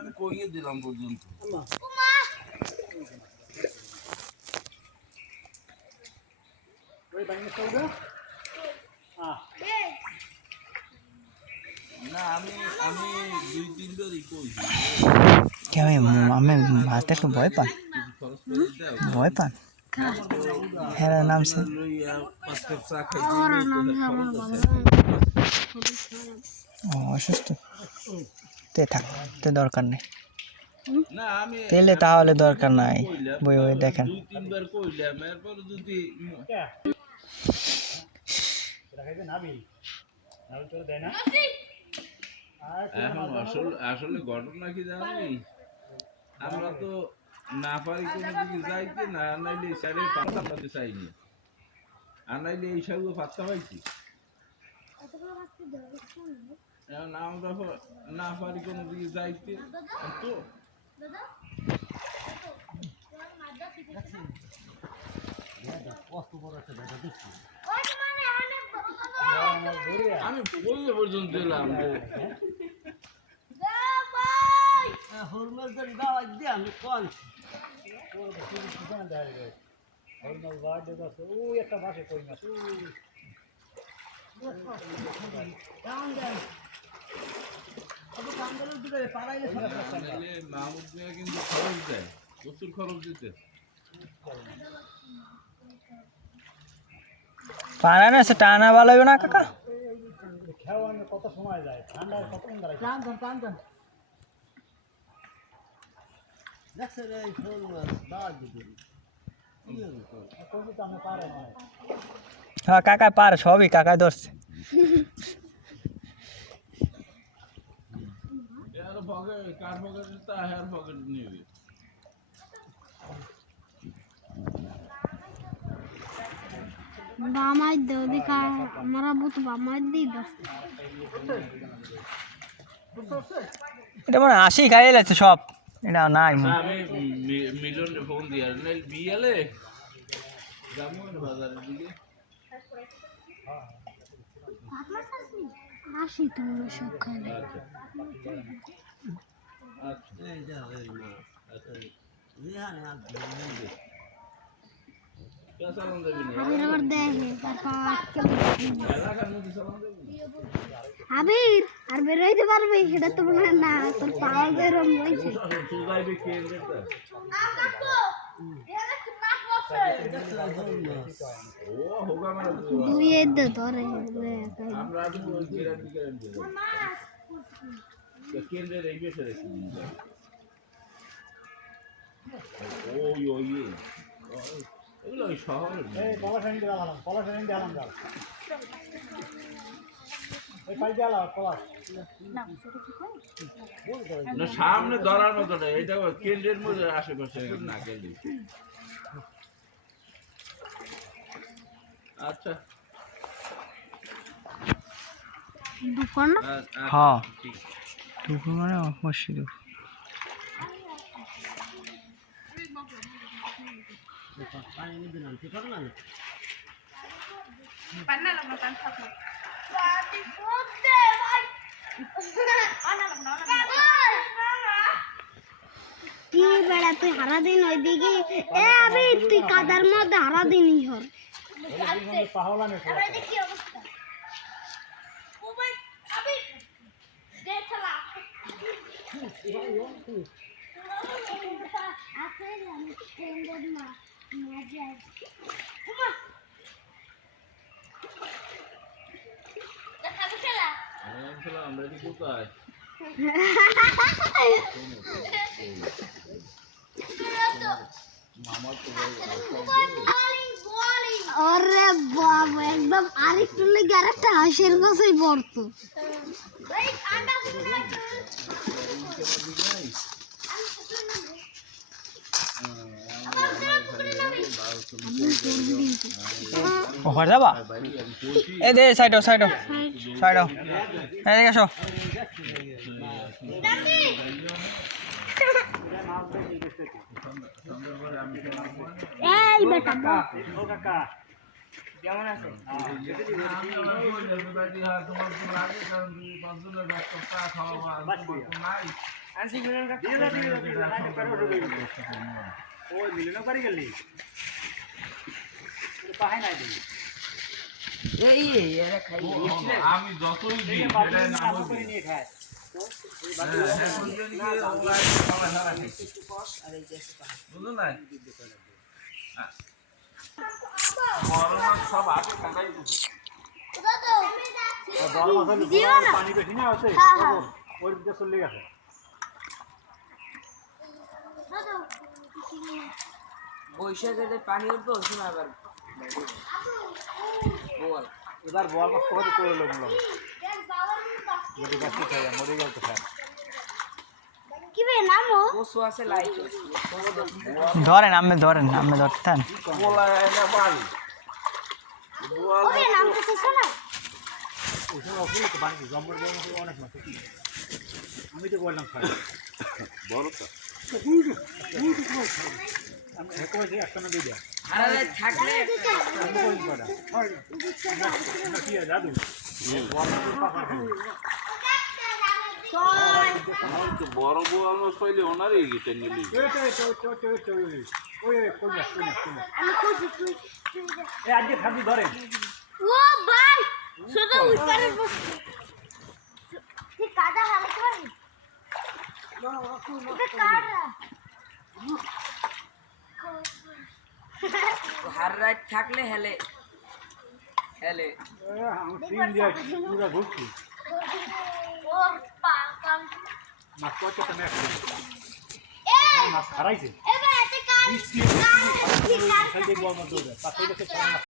আমি কইয়ে দিলাম পর্যন্ত না আমি আমি 2-3 বারই কইছি আমি ভাতে একটু ভয় পান ভয় পান হ্যাঁ নাম সে অসুস্থ তে থাক তে দরকার নেই না আমি তেলে তাহলে দরকার নাই বই বই দেখেন 2-3 বার কইলাম এরপর যদি এখন আসলে ঘটনা কি জানি আমরা তো না পারি কোনো দিকে যাইতে না নাইলে স্যারের পাত্তা পাতে চাইনি আর নাইলে এই সব পাত্তা পাইছি এখন আমরা না পারি কোনো দিকে যাইতে তো আমি বললে পর্যন্ত এলাম মাহমুদ মিয়া কিন্তু খরচ দেয় প্রচুর খরচ দিতে পানা না সে টানা ভালো হবে না কাকা কত সময় যায় ঠান্ডায় কত দাঁড়ায় হ্যাঁ কাকা পারে সবই কাকা ধরছে কার পকেটে তা হেয়ার পকেট নিবে বামাই দেও দেখা আমরা বুত বামাই দিই দস এটা মানে আসি খাইয়ে যাচ্ছে সব এটা নাই আমি মিলনে ফোন দিয়া নাইল বিয়ালে যাবো না বাজারের দিকে আসি তুমি সব খাইলে আচ্ছা এই যা এই আচ্ছা রিহানে হাত দিয়ে কেসা বন্ধ দিবি আবির আবার দেখে তারপর এলাকার মধ্যে সালাম দিবি আবির আর বের হইতে পারবে সেটা তো মনে হয় না তোর পাওয়া বেরম হইছে তুই যাইবি কেন্দ্রেতে ও হোগা মানে দুই এদ ধরে আমরা আজ ওই গ্যারান্টি কেন্দ্রের এই বেশে রেখে ওই ওই এগুলো ওই শহরে পলাশানি দিলাম যাও এই পাই দিলাম পলাশ না সামনে ধরার মতো না এটা কেন্দ্রের মধ্যে আশেপাশে না গেলে আচ্ছা দোকান হ্যাঁ দুপুর মানে অবশ্যই দুপুর কি বেড়া তুই হারা দিন ওইদিকে এ আবি তুই কাদার মধ্যে হারা দিনই হর পাহলা নে কি অবস্থা ও ভাই আবি দেখলা আছে আমি কেন্দ্র না মজা ওমা দেখা গেলা আমরা কি কোথায় মামা তো আরে বাবা একদম আরেকটু লেগে আরেকটা হাঁসের কাছেই পড়তো ওখানে যাবা এই দে সাইড সাইড সাইড এই আসো এই বেটা ও কাকা কেমন আছে তোমার আগে কারণ 5 জনের একটা চা খাওয়া নাই আনছি মিলন কাকা দিলা নাই করে উঠে গেল ওই মিলন করে গেলি পাহাই নাই দিই এই এরা খাই আমি যতই দিই এই বাড়ি এটা না নাম করে নিয়ে খায় বুঝলো না বড় মাছ সব আছে খাটাই বুঝি বড় মাছ পানি বেশি না আছে ওর ভিতরে চলে গেছে বৈশাখে পানি উঠবে ওই সময় আবার বল এবার বল মাছ কত করে লোক লোক যদি গাছি খাই মরে গেল তো খায় কি বে নামো কসু আছে লাইট ধরেন আমি ধরতে থান বলা না বাড়ি ওরে নাম তো শোনা ওই সময় অফুল তো বানি জম্বর বড় মাছ অনেক মাছ কি আমি তো বললাম খাই বড় তো আমি একবার যে একটা না দিয়ে দেয় আরে থাকলে কি জাদু বড় বউ আমরা শৈলে ওনারই গেছে নিলি আমি খুঁজি তুই আজকে খাবি ধরে ও ভাই শুধু উঠপারে বস তুই কাদা হালকা পারি এটা কাদা হার রাত থাকলে হেলে হেলে তিন দিয়ে পুরো ঘুরছি ও পাকাম মাছ কত টাকা এ মাছ হারাইছে এবার এতে কাজ খাই দেখবো আমার দৌড়ে পাঁচ